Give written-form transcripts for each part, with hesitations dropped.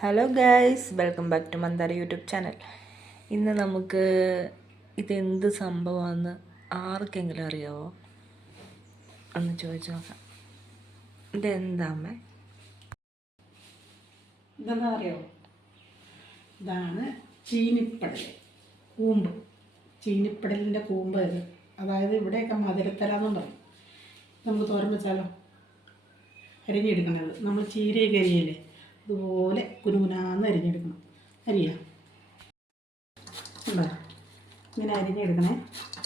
Hello guys, welcome back to Mandara YouTube channel. ഇന്ന് നമുക്ക് ഇതെന്ത് സംഭവമാണെന്ന് ആർക്കെങ്കിലും അറിയാവോ ഒന്ന് ചോദിച്ചു നോക്കാം. ഇതെന്താമ്മേ? ഇതെന്താ അറിയാവോ? ഇതാണ് ചീനിപ്പടൽ, കൂമ്പ്. ചീനിപ്പടലിൻ്റെ കൂമ്പ് ഇത്. അതായത് ഇവിടെയൊക്കെ മധുരത്തല എന്നും പറയും. നമുക്ക് തോരൻ വെച്ചാലോ? അരിഞ്ഞെടുക്കണത് നമ്മൾ ചീരയൊക്കെ അരിയല്ലേ, അതുപോലെ കുനുകുനാന്ന് അരിഞ്ഞെടുക്കണം. അരിയാ ഉണ്ടോ? ഇങ്ങനെ അരിഞ്ഞെടുക്കണേ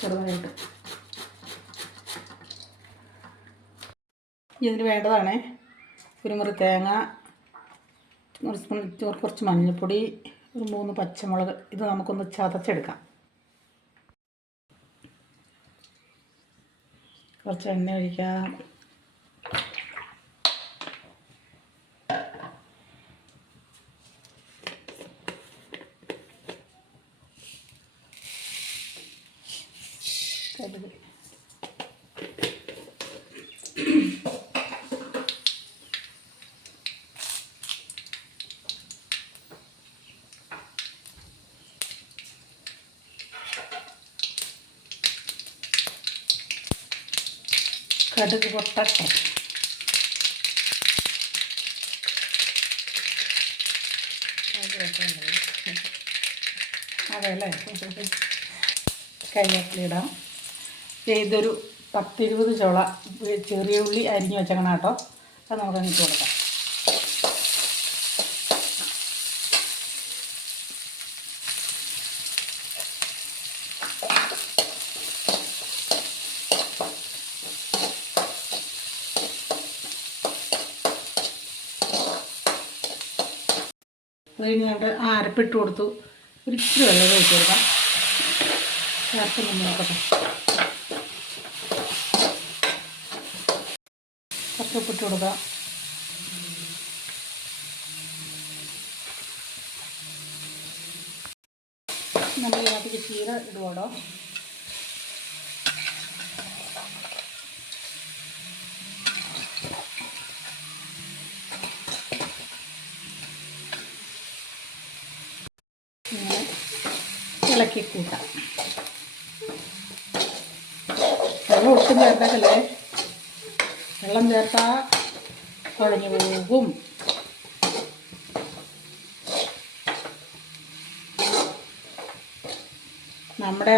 ചെറുതായിട്ട്. ഇതിന് വേണ്ടതാണേ കുരുമുറി തേങ്ങ, കുറച്ച് മഞ്ഞൾപ്പൊടി, ഒരു 3 പച്ചമുളക്. ഇത് നമുക്കൊന്ന് ചതച്ചെടുക്കാം. കുറച്ച് എണ്ണ ഒഴിക്കാം. കടുക് പൊട്ടട്ടെ. അതെല്ലേ, കരിവേപ്പില. ഇതൊരു 10-20 ചുള ചെറിയ ഉള്ളി അരിഞ്ഞ് വെച്ചേക്കണം കേട്ടോ. അത് നമുക്ക് ഇട്ട് കൊടുക്കാം. അത് കഴിഞ്ഞ് അവിടെ അരപ്പിട്ട് കൊടുത്തു. ഒരിച്ചിരി വെള്ളം ഒഴിച്ച് കൊടുക്കാം. ചേർത്തൊന്ന് നോക്കട്ടെ. കുറച്ച് ഉപ്പിട്ട് കൊടുക്കാം. നമ്മൾ ഇതിനകത്തേക്ക് ചീര ഇടുവാടോ. ഇങ്ങനെ ഇളക്കി കൂട്ടാം. വെള്ളം ഒട്ടും ചേർത്തേക്കല്ലേ. വെള്ളം ചേർത്താൽ കുഴഞ്ഞു പോകും. നമ്മുടെ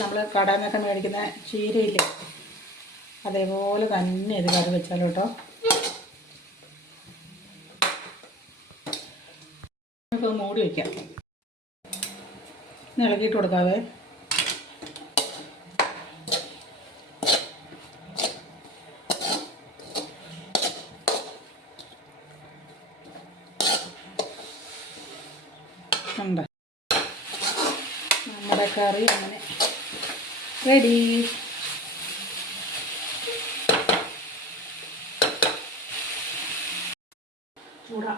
നമ്മൾ കടയിൽ നിന്നൊക്കെ മേടിക്കുന്ന ചീരയില്ലേ, അതേപോലെ തന്നെ ഇത് കറി വെച്ചാലോ കേട്ടോ. നമുക്ക് മൂടി വയ്ക്കാം. ഇളക്കിയിട്ട് കൊടുക്കാവേ. ഉണ്ട്, നമ്മുടെ കറി അങ്ങനെ റെഡി. ചൂടാ.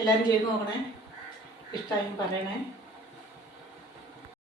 എല്ലാവരും ചെയ്ത് നോക്കണേ. ഇഷ്ടമായി പറയണേ.